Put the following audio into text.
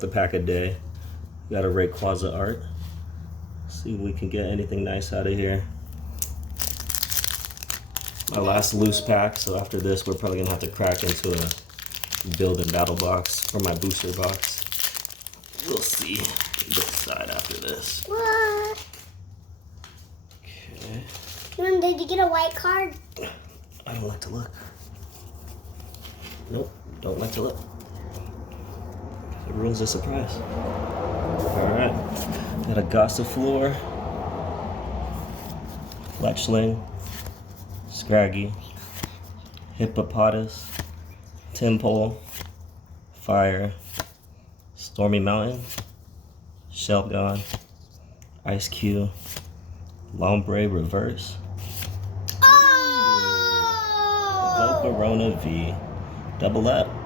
with a pack a day. Got a Rayquaza art. See if we can get anything nice out of here. My last loose pack, so after this we're probably gonna have to crack into a build and battle box for my booster box. We'll see. Decide after this. What? Okay. Mom, did you get a white card? I don't like to look. Nope, don't like to look. It ruins the surprise. Alright. Got a Gossifleur, Fletchling, Scraggy, Hippopotas, Timpole, Fire, Stormy Mountain, Shelgon, Ice Cube, Lombre Reverse, Oh! Volcarona V, Double Up.